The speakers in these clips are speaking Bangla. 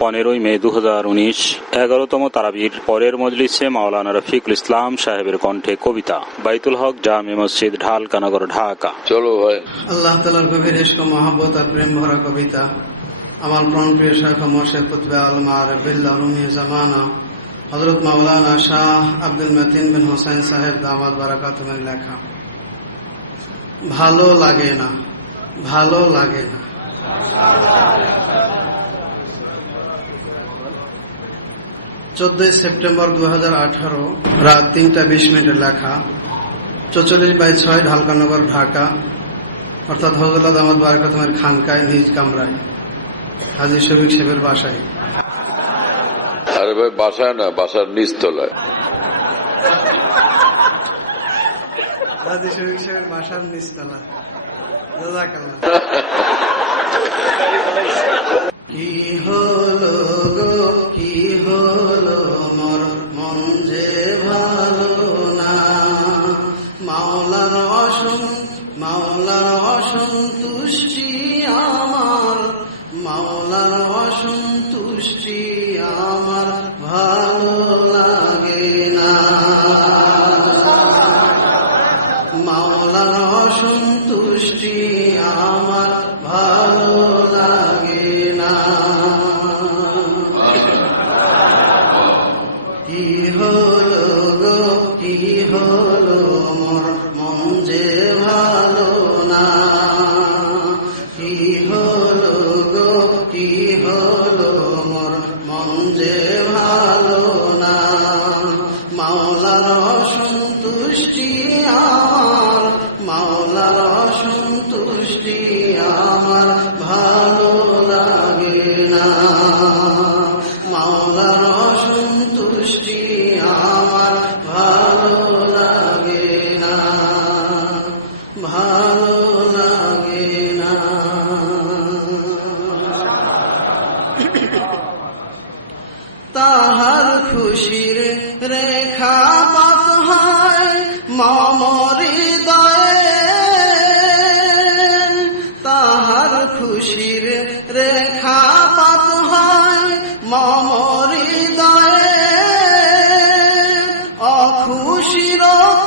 15 মে 2019 11তম তারাবির পরের মজলিসে মাওলানা রফিকুল ইসলাম সাহেবের কণ্ঠে কবিতা। বাইতুল হক জামে মসজিদ, ঢালকানগর, ঢাকা। চলো ভাই। আল্লাহ তাআলার গভীর ইশক ও মহব্বত আর প্রেম ভরা কবিতা। আমার প্রাণপ্রিয় শাইখ মুর্শিদ কুতুবে আলম আরিফ বিল্লাহ রুমি জামানা হযরত মাওলানা শাহ আব্দুল মতিন বিন হোসেন সাহেব দামাত বারাকাতুহুর লেখা। ভালো লাগে না, ভালো লাগে না। 14 সেপ্টেম্বর 2018 রাত 3:20 লেখা, 44/6 ঢালকানগর, ঢাকা, অর্থাৎ হযরত দামাত বারাকাতুহুর খানকায়, নিজ কামরায়, হাজী শফিক সাহেবের বাসায়। আরে ভাই, বাসায় না, বাসার নিচতলায়। হাজী শফিক সাহেবের বাসার নিচতলা। জাযাকাল্লাহ। কি হলো গো, কি হলো মোর মন যে ভালো না, মাওলার অসন্তুষ্টি আমার, মাওলার অসন্তুষ্টি আমার ভালো লাগে না, মাওলার অসন্তুষ্টি আমার ভালো লাগে না। কি হলো গো, কি হলো মোর মন যে ভালো না, কি হলো গো, কি হলো মোর মন যে ভালো না, মাওলার অসন্তুষ্টি আমার, মাওলার অসন্তুষ্টি আমার ভালো লাগে না, মাওলার অসন্তুষ্টি আমার ভালো লাগে না, ভালো লাগে না। তাহার খুশির রেখা পাত হয় মম হৃদয়ে, তাহার খুশির রেখা পাত হয় মম হৃদয়ে, অখুশির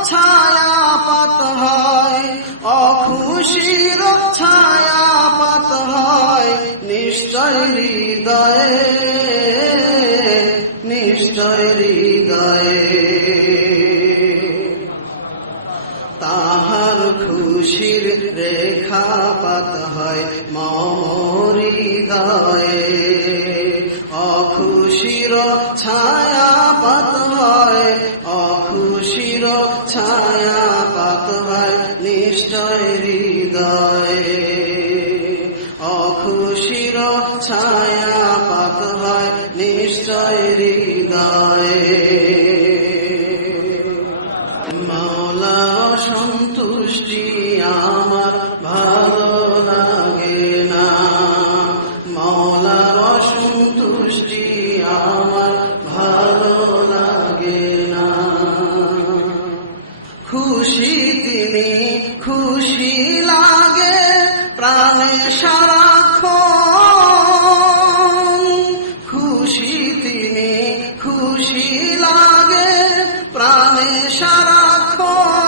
ছায়া পাত হয়, অখুশির ছায়া পাত হয় নিশ্চয় হৃদয়ে, নিশ্চয় হৃদয়ে। তাহার খুশির রেখা পাত হয় মম হৃদয়ে, অখুশির ছায়া পাত হয়, অখুশির ছায়া পাত হয় নিশ্চয় হৃদয়ে, অখুশির ছায়া পাত হয় নিশ্চয় হৃদয়ে। মাওলা সন্তুষ্টি আমার ভালো লাগে না, মাওলার অসন্তুষ্টি আমার ভালো লাগে না। খুশি তিনি খুশি লাগে প্রাণে সারাক্ষণ, খুশি তিনি খুশি লাগে প্রাণে সারাক্ষণ,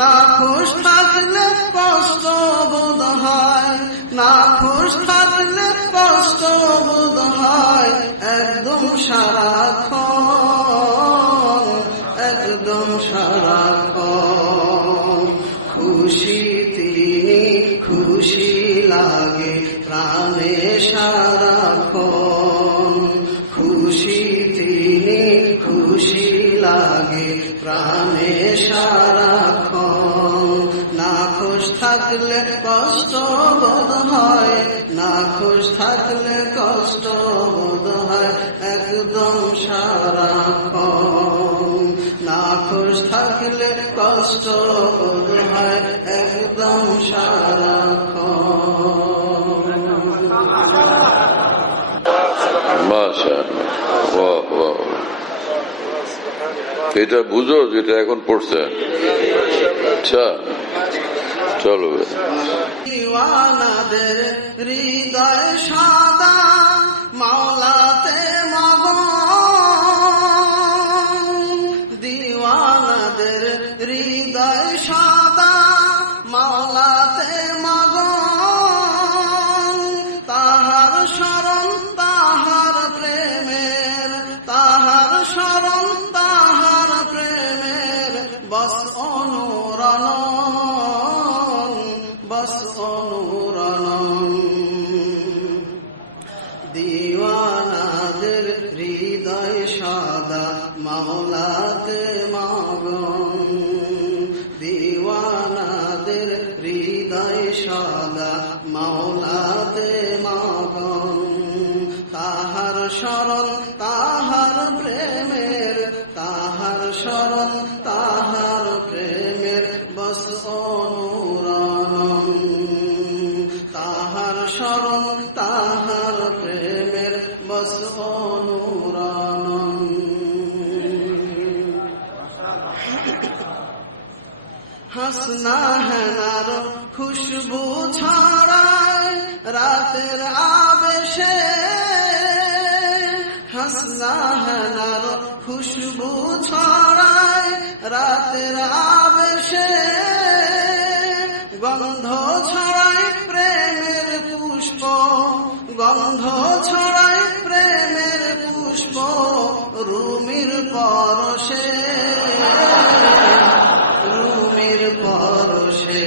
না খুশ থাকলে কষ্ট বোধ হয়, না খুশ থাকলে কষ্ট বোধ হয়, একদম সারাক্ষণ, একদম সারাক্ষণ। খুশি তিনি খুশি লাগে প্রাণে সারাক্ষণ, খুশি তিনি খুশি লাগে প্রাণে সারাক্ষণ, না খুশ থাকলে কষ্ট বোধ হয়, না খুশ থাকলে কষ্ট বোধ হয়, একদম সারাক্ষণ, না খুশ থাকলে কষ্ট বোধ হয়, একদম সারাক্ষণ। মাশাআল্লাহ, এটা বুঝো যেটা এখন পড়ছেন। আচ্ছা, চলো। দিওয়ানাদের হৃদয় সাদা শরণ তাহার প্রেমের, তাহার শরণ তাহার প্রেমের, বস অনুরণন, বস অনুরণন। দিওয়ানাদের হৃদয় সদা মাওলাতে মগন, দিওয়ানাদের হৃদয় সদা মাওলাতে মগন। তাহার শরণ তাহার প্রেমের, তাহার শরণ তাহার প্রেমের, বস অনুরণন। তাহার শরণ তাহার প্রেমের, বস অনুরণন। হাসনা হেনার খুশবু ছড়ায় রাতের আবেশে, হাসনা হেনার খুশবু ছড়ায় রাতের আবেশে, গন্ধ ছড়ায় প্রেমের পুষ্প, গন্ধ ছড়ায় প্রেমের পুষ্প, রুমির পরশে, রুমির পরশে।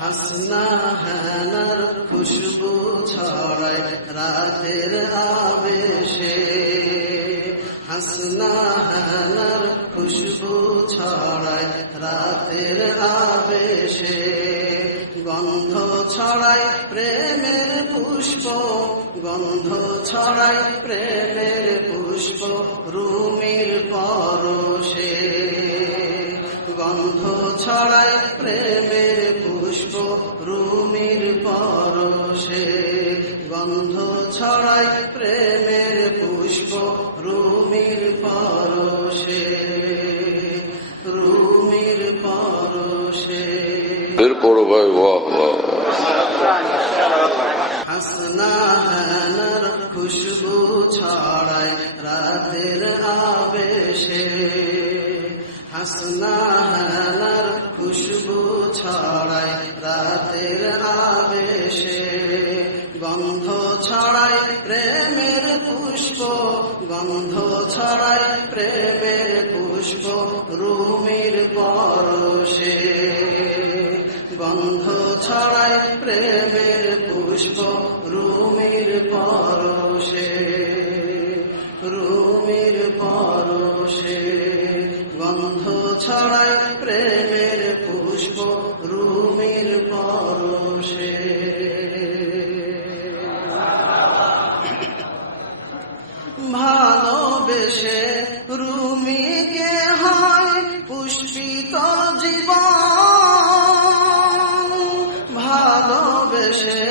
হাসনা হেনার খুশবু ছড়ায় রাতের আবেশে, হাসনা হেনার খুশবু ছড়ায় রাতের আবেশে, গন্ধ ছড়ায় প্রেমের পুষ্প, গন্ধ ছড়ায় প্রেমের পুষ্প, রুমির পরশে। গন্ধ ছড়ায় প্রেমের পুষ্প, রুমির পরশে। গন্ধ ছড়ায় প্রেমের পুষ্প, রুমির পরশে, রুমির পরশে। फिर पढ़ो भाई, वाह वाह। হাসনা হেনার খুশবু ছড়ায় রাতের আবেশে, হাসনা হেনার খুশবু ছড়ায় রাতের আবেশে, গন্ধ ছড়ায় প্রেমের পুষ্প, গন্ধ ছড়ায় প্রেমের পুষ্প, রুমির পরশে। গন্ধ ছড়ায় প্রেমের পুষ্প, রুমির পরশে, রুমির পরশে। গন্ধ ছড়ায় প্রেমের পুষ্প, রুমির পরশে। ভালোবেসে রুমিকে হয় পুষ্পিত জীবন, ভালোবেসে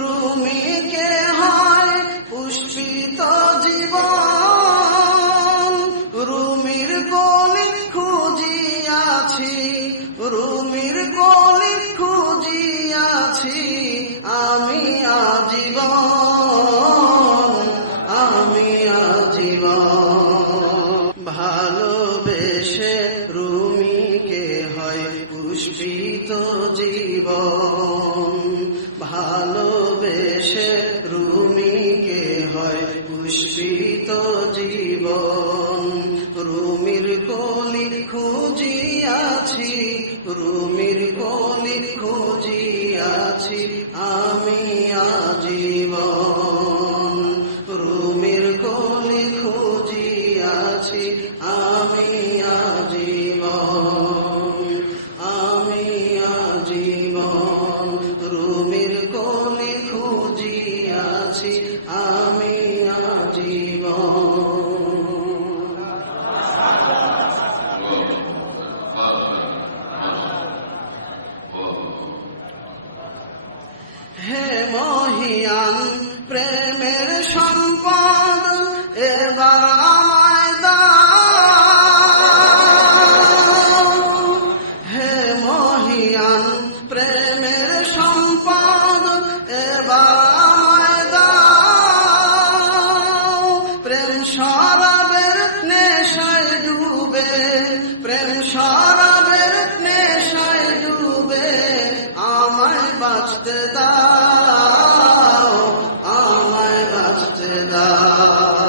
রুমিকে হয় পুষ্পিত জীবন, রুমির কলি খুঁজিয়াছি, রুমির কলি খুঁজিয়াছি আমি আজীবন, আমি আজীবন। ভালোবেসে রুমিকে হয় পুষ্পিত জীবন, ভালোবেসে রুমিকে হয় পুষ্পিত জীবন, রুমির কলি খুঁজিয়াছি, রুমির কলি খুঁজিয়াছি আমি আজীবন, রুমির কলি খুঁজিয়াছি আমি আজীবন, আমি আজীবন, রুমির কলি খুঁজিয়াছি আমি আজীবন। হে মহিয়ান প্রেমের সম্পদ এবার আমায় দাও, হে মহিয়ান প্রেমের সম্পদ এবার আমায় দাও। প্রেম শরাবের নেশায় ডুবে, প্রেম শরাবের নেশায় ডুবে বাঁচতে দাও, আমায় বাঁচতে দাও।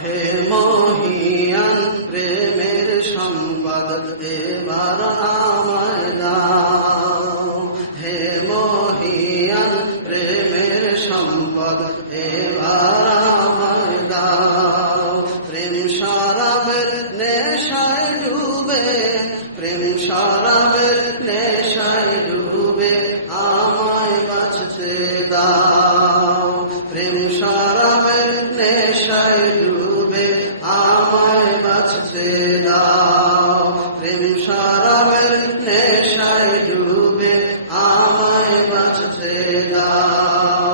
হে মহিয়ান প্রেমের সম্পদ এবার আমায় দাও। হে মহিয়ান প্রেমের সম্পদ এবার আমায় দাও। প্রেম শরাবের নেশায় ডুবে, প্রেম শরাবের নেশায় ডুবে আমায় বাঁচতে দাও। প্রেম শরাবের নেশায় ডুবে আমায় বাঁচতে দাও। প্রেম শরাবের নেশায় ডুবে আমায় বাঁচতে দাও।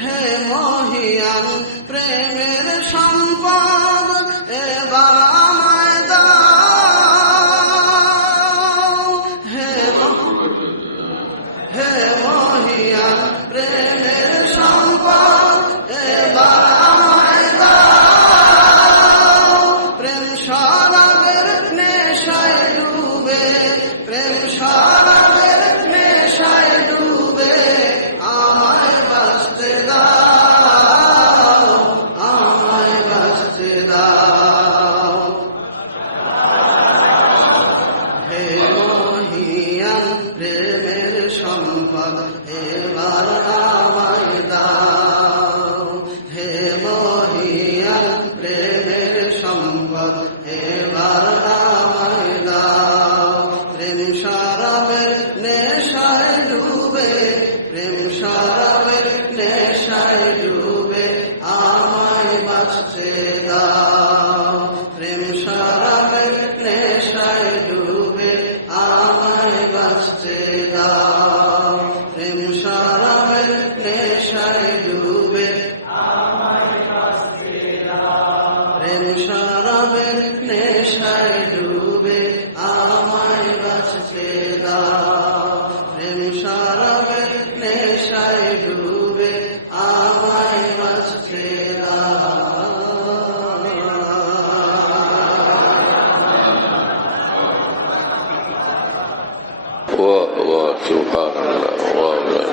হে মহিয়ান প্রেমের সম্পদ এবার আমায় দাও। হে মহিয়ান প্রেমের সম্পদ এবার আমায় দাও। প্রেম শরাবের নেশায় ডুবে, প্রেম শরাবের নেশায় ডুবে আমায় বাঁচতে দাও, আমায় বাঁচতে দাও। হে মহিয়ান প্রেমের সম্পদ এবার আমায় দাও। হে মহিয়ান প্রেমের সম্পদ এবার আমায় দাও। প্রেম শরাবের নেশায় ডুবে, প্রেম শরাবের নেশায় ডুবে আমায় বাঁচতে দাও। প্রেম শরাবের নেশায় ডুবে আমায় বাঁচতে দাও। প্রেম শরাবের নেশায় ডুবে প্রেম শরাবের নেশায় ডুবে আমায় বাঁচতে দাও। প্রেম শরাবের নেশায় ডুবে আমায় বাঁচতে দাও। বাহ বাহ, সুবহানাল্লাহ, বাহ বাহ।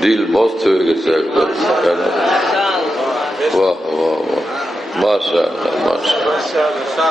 দিল মস্ত হয়ে গেছে একদম, কেন? বাহ বাহ বাহ, মাশাআল্লাহ মাশাআল্লাহ।